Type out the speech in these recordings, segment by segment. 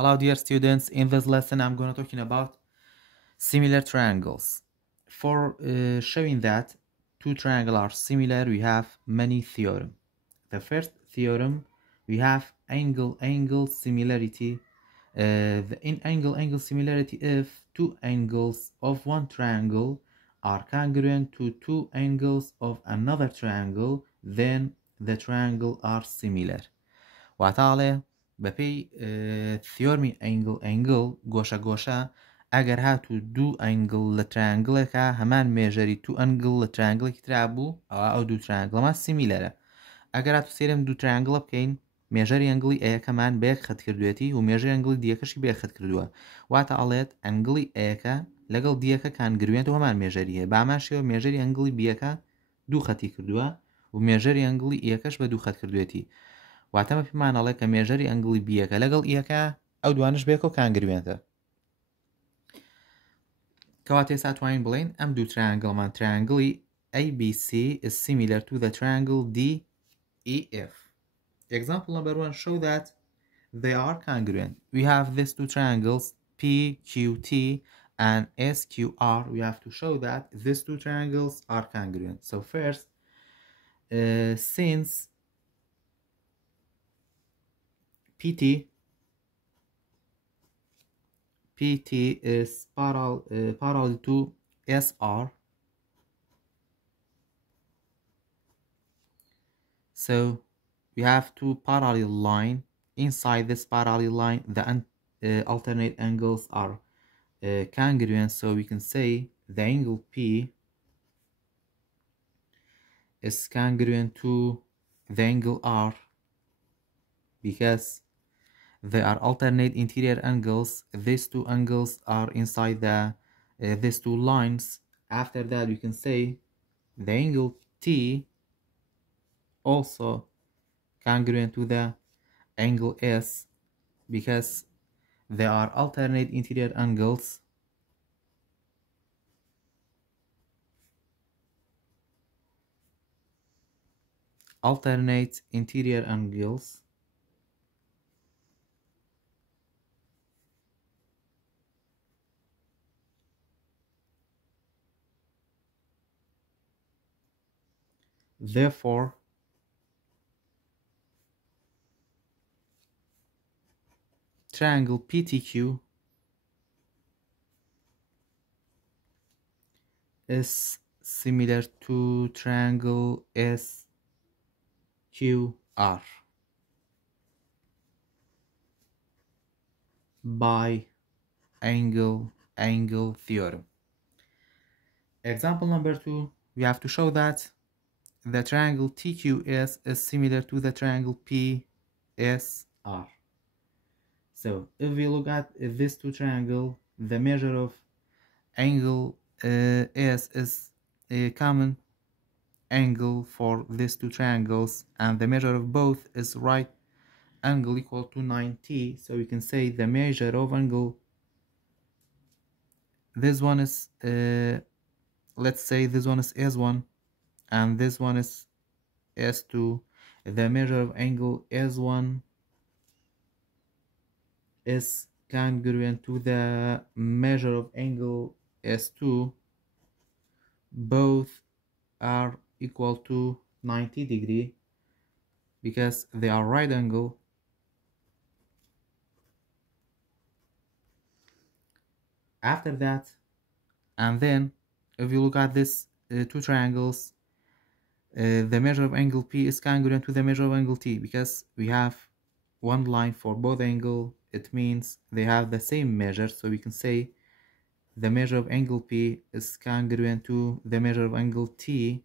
Hello dear students, in this lesson I'm going to talking about similar triangles. For showing that two triangles are similar, we have many theorems. The first theorem, we have angle similarity. In angle similarity, if two angles of one triangle are congruent to two angles of another triangle, then the triangle are similar. واتاڵێ بەپێی theoremi angle گۆشە ئەگەر هاتوو دوو ئەنگڵ لە ترایانگڵێکە هەمان مێژەری تو ئەنگڵ لە ترایانگڵێکی ترا بوو ئەو دوو ترایانگڵەمە سیمیلەرە. ئەگەر هاتوو سێرم دوو ترایانگڵە بکەین مێژەری ئەنگڵی ئەیەکەمان بەیەک خەت کردوێتی و مێژەری ئەنگڵی دیەکەشی بەیەک خەت کردووە، واتە ئەڵێت ئەنگڵی ئەیەکە لەگەڵ دیەکە کانگروێنێت و هەمان مێژەری هەیە. بامان شێوە مێژەری ئەنگڵی بیەکە دوو خەتی کردووە و مێژەری ئەنگڵی ئەیەکەش بە دوو خەت کردوێتی، واتەمە پێمانەڵێ کە مێژەری ئەنگڵی بیەکە لەگەڵ ئیەکە ئەو دوانش بێکەوە کانگروێنتە. کەواتە ئێستا توانین بڵێن ئەم دوو ترایانگڵمان ترایانگڵی ABC is similar to the triangle DEF. Example number 1 show that they are congruent. We have these two triangles PQT and SQR. We have to show that these two triangles are congruent. So first, since PT is parallel to SR, so we have two parallel lines. Inside this parallel line, the alternate angles are congruent, so we can say the angle P is congruent to the angle R because they are alternate interior angles. These two angles are inside these two lines. After that, we can say the angle T also congruent to the angle S because they are alternate interior angles. Alternate interior angles. Therefore, triangle PTQ is similar to triangle SQR by angle theorem. Example number 2, we have to show that the triangle TQS is similar to the triangle PSR. So if we look at these two triangles, the measure of angle S is a common angle for these two triangles, and the measure of both is right angle equal to 90. So we can say the measure of angle, this one is let's say this one is S1 and this one is S2. The measure of angle S1 is congruent to the measure of angle S2. Both are equal to 90 degree because they are right angle. After that, and then if you look at this two triangles, the measure of angle P is congruent to the measure of angle T because we have one line for both angles. It means they have the same measure, so we can say the measure of angle P is congruent to the measure of angle T,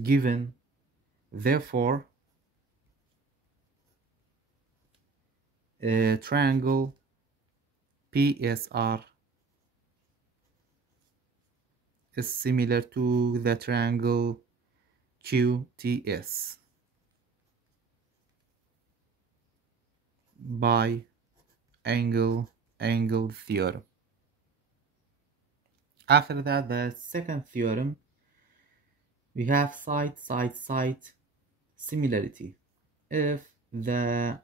given therefore triangle PSR is similar to the triangle QTS by angle theorem. After that, the second theorem, we have side similarity. if the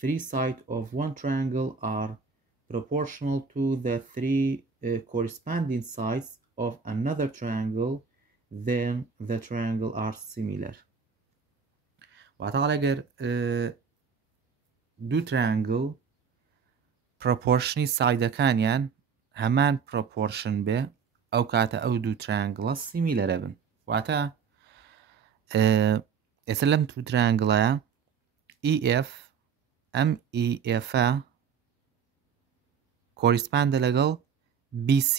three sides of one triangle are proportional to the three corresponding sides of another triangle, then the triangle are similar. واتقال اگر دو triangle proportioni سایدەکانیان هەمان proportion بێ ئەو کاتە ئەو دوو triangle similar بن. واتە ئێستا لەم دوو triangle EF ئەم EF correspond لەگەڵ BC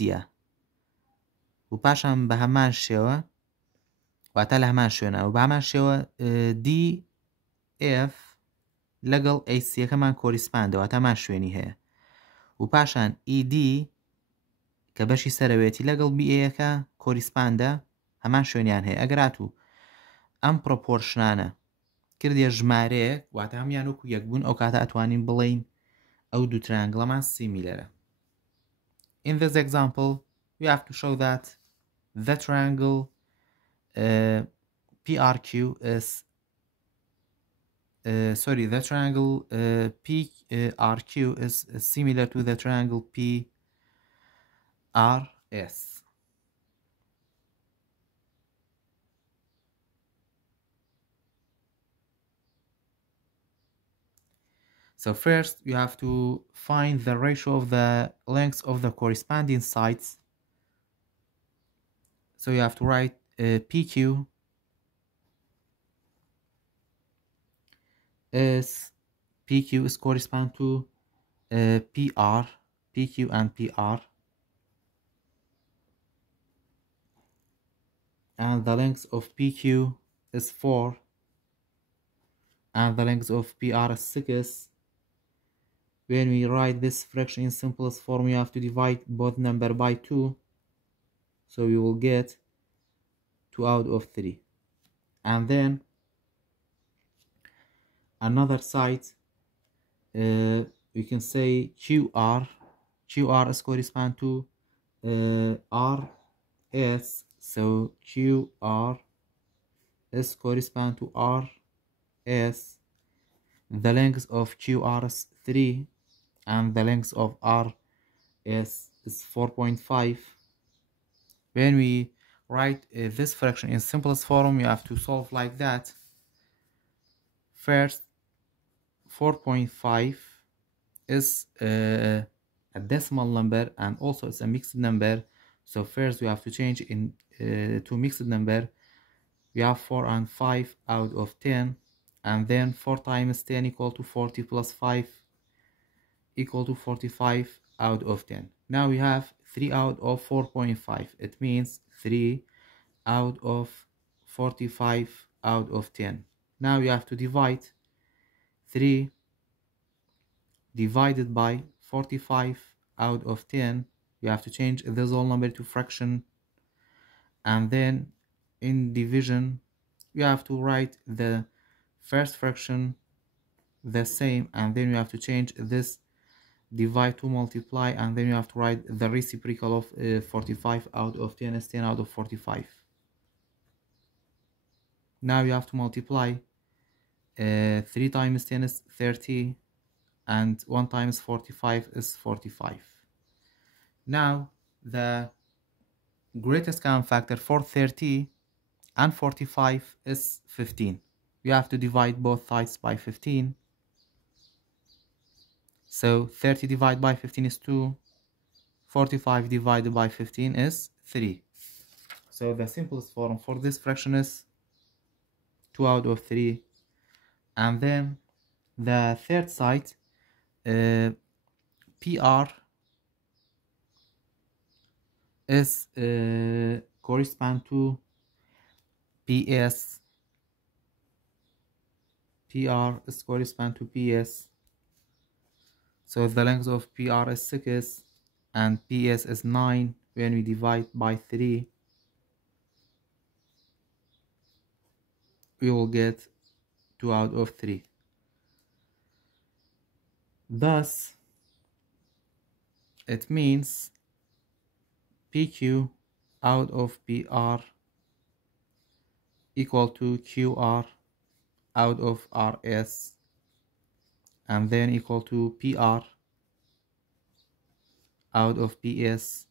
و پاشان بە هەمان شێوە واتە لە هەمان شوێنە و بە هەمان شێوە DF لەگەڵ AC-ەکەمان correspond واتە هەمان شوێنی هەیە و پاشان ED کە بەشی سەرەوێتی لەگەڵ BA-ەکە correspondە هەمان شوێنیان هەیە. ئەگەر هاتوو ئەم proportionانە کردێ ژمارەیەک واتە هەمیان وەکو یەک بوون ئەو کاتە ئەتوانین بڵێین ئەو دوو triangleمان similar. In this example we have to show that the triangle PRQ is the triangle PRQ is similar to the triangle PRS. So first you have to find the ratio of the lengths of the corresponding sides. So you have to write PQ is correspond to PR, PQ and PR, and the length of PQ is 4 and the length of PR is 6. When we write this fraction in simplest form, you have to divide both number by 2, so you will get 2 out of 3. And then another side, we can say QR is correspond to RS, so QR is correspond to RS. The length of QR is 3 and the length of RS is 4.5. When we write this fraction in simplest form, you have to solve like that. First, 4.5 is a decimal number and also it's a mixed number. So first we have to change in to mixed number. We have 4 and 5 out of 10, and then 4 times 10 equal to 40 plus 5 equal to 45 out of 10. Now we have 3 out of 4.5. It means 3 out of 45 out of 10. Now you have to divide 3 divided by 45 out of 10. You have to change this whole number to fraction, and then in division you have to write the first fraction the same, and then you have to change this divide to multiply, and then you have to write the reciprocal of 45 out of 10 is 10 out of 45. Now you have to multiply 3 times 10 is 30 and 1 times 45 is 45. Now the greatest common factor for 30 and 45 is 15. You have to divide both sides by 15. So 30 divided by 15 is 2. 45 divided by 15 is 3. So the simplest form for this fraction is 2 out of 3. And then the third side, PR is correspond to PS. PR is correspond to PS. So the length of PR is 6 and PS is 9. When we divide by 3, we will get 2 out of 3. Thus, it means PQ out of PR equal to QR out of RS, and then equal to PR out of PS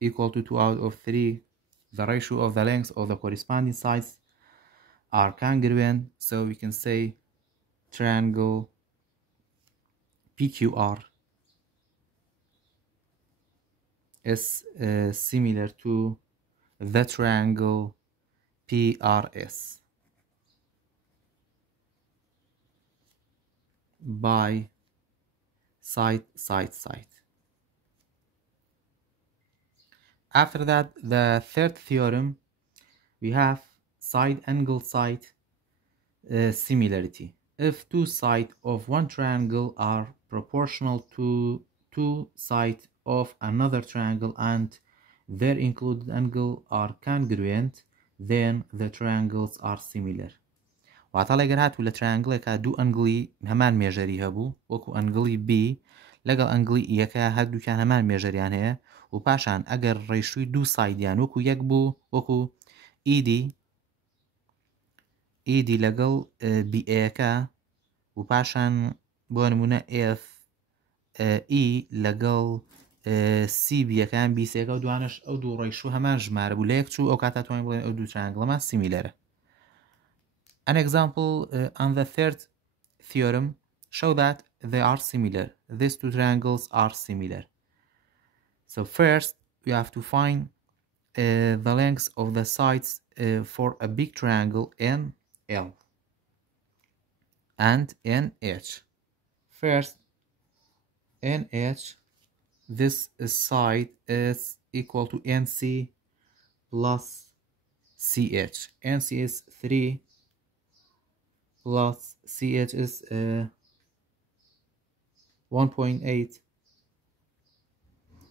equal to 2 out of 3. The ratio of the lengths of the corresponding sides are congruent, so we can say triangle PQR is similar to the triangle PRS by side. After that, the third theorem, we have side angle side similarity. If two sides of one triangle are proportional to two sides of another triangle and their included angle are congruent, then the triangles are similar. واتەڵێ گەر هاتوو لە ترایانگڵێکە دوو ئەنگڵی هەمان مێژەری هەبوو وەکو ئەنگڵی B لەگەڵ ئەنگڵی یەکە هەردووکیان هەمان مێژەریان هەیە و پاشان ئەگەر ڕێشووی دوو سایدیان وەکو یەک بوو وەکو ED لەگەڵ BA-یەکە و پاشان بۆ نمونە FE لەگەڵ CB-یەکان BC-یەکە و دوانش ئەو دوو ڕێشوو هەمان ژمارە بوو لە یەک چوو ئەو کاتە توانین بڵێن ئەو دوو ترایانگڵەمان سیمیلەرە. An example on the third theorem show that they are similar. These two triangles are similar. So first we have to find the lengths of the sides for a big triangle NL and NH. First, NH, this side is equal to NC plus CH. NC is 3 plus CH is 1.8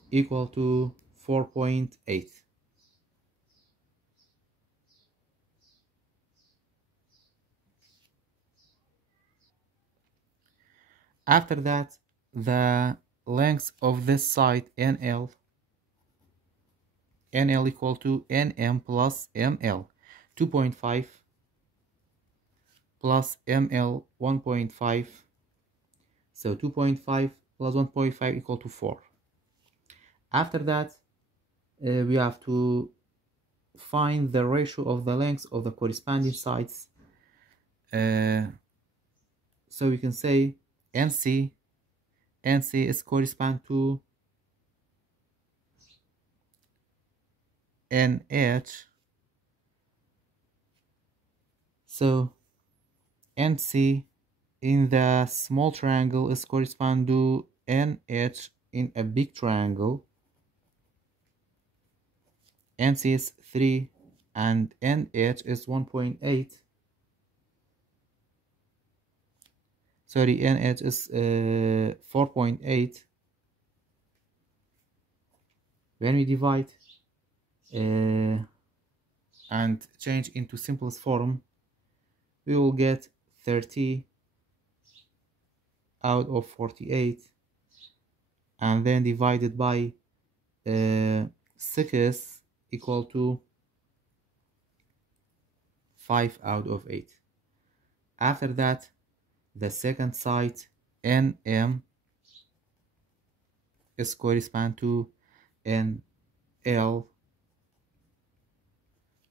equal to 4.8. After that, the length of this side NL equal to NM plus ML 2.5 plus ML 1.5, so 2.5 plus 1.5 equal to 4. After that, we have to find the ratio of the lengths of the corresponding sides. So we can say NC is correspond to NH. So NC in the small triangle is correspond to NH in a big triangle. NC is 3 and NH is 1.8. Sorry, NH is 4.8. When we divide and change into simplest form, we will get 30 out of 48, and then divided by 6 equal to 5 out of 8. After that, the second side NM is correspond to NL,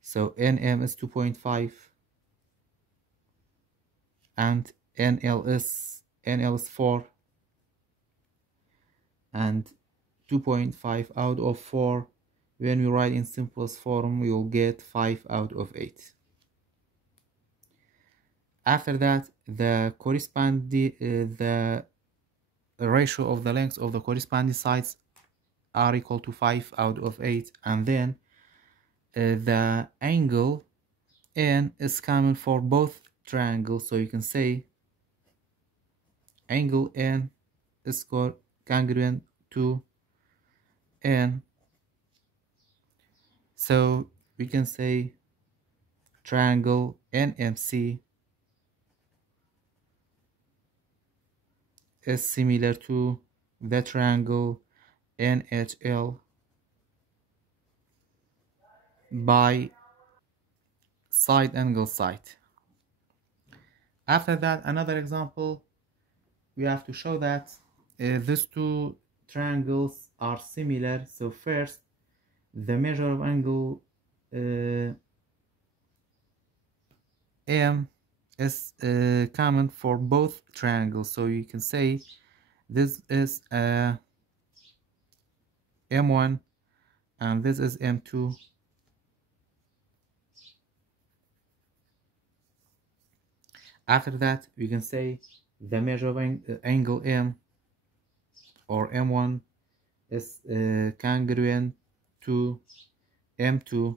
so NM is 2.5 and NL is 4, and 2.5 out of 4, when we write in simplest form, we will get 5 out of 8. After that, the ratio of the lengths of the corresponding sides are equal to 5 out of 8, and then the angle N is common for both triangles, so you can say angle N is congruent to N, so we can say triangle NMC is similar to the triangle NHL by side angle side. After that, another example, we have to show that these two triangles are similar. So first, the measure of angle M is common for both triangles. So you can say this is M1 and this is M2. After that, we can say the measure of angle M or M1 is congruent to M2.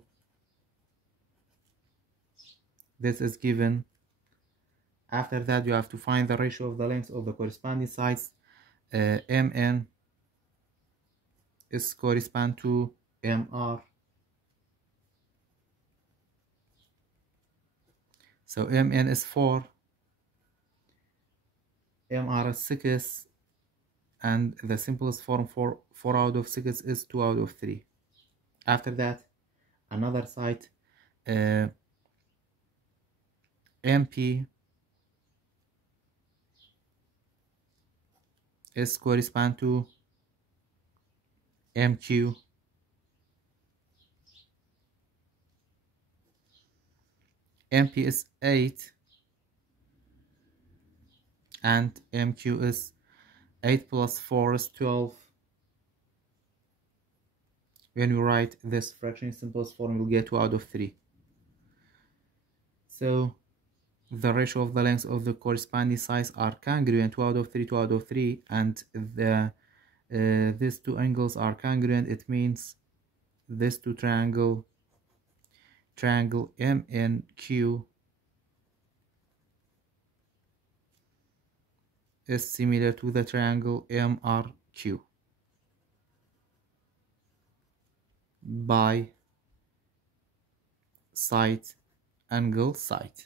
This is given. After that, you have to find the ratio of the lengths of the corresponding sides. Mn is correspond to Mr. So Mn is 4, Mr is 6, and the simplest form for 4 out of 6 is 2 out of 3. After that, another side, MP is correspond to MQ. MP is 8 and MQ is 8 plus 4 is 12. When we write this fraction in simplest form, we'll get 2 out of 3. So the ratio of the lengths of the corresponding sides are congruent, 2 out of 3, 2 out of 3, and these two angles are congruent. It means this two triangle MNQ is similar to the triangle MRQ by side angle side.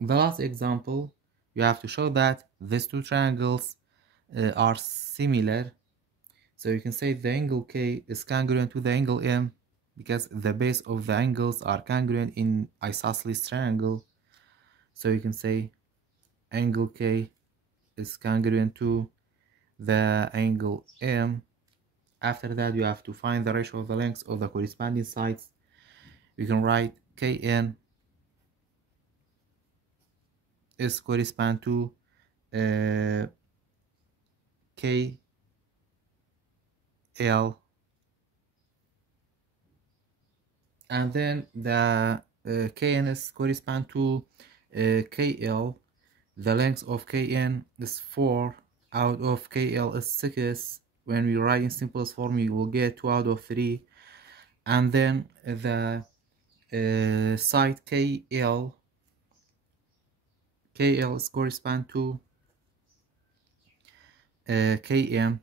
The last example, you have to show that these two triangles are similar. So you can say the angle K is congruent to the angle M because the base of the angles are congruent in isosceles triangle. So you can say angle K is congruent to the angle M. After that, you have to find the ratio of the lengths of the corresponding sides. You can write Kn is correspond to KL, and then the Kn is correspond to KL. The length of Kn is 4, out of KL is 6. When we write in simplest form, we will get 2 out of 3. And then the side KL is correspond to Km.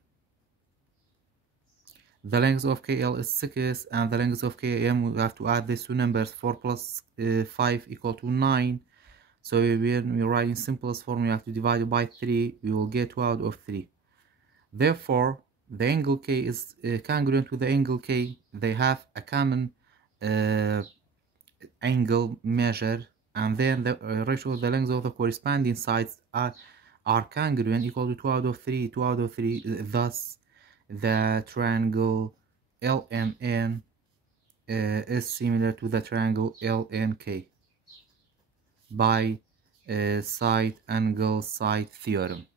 The length of KL is 6, and the length of Km, we have to add these two numbers. 4 plus 5 equal to 9. So when we write in simplest form, we have to divide it by 3. We will get 2 out of 3. Therefore, the angle K is congruent to the angle K. They have a common angle measure, and then the ratio of the lengths of the corresponding sides are congruent, equal to 2 out of 3, 2 out of 3. Thus, the triangle LMN is similar to the triangle LNK by side angle side theorem.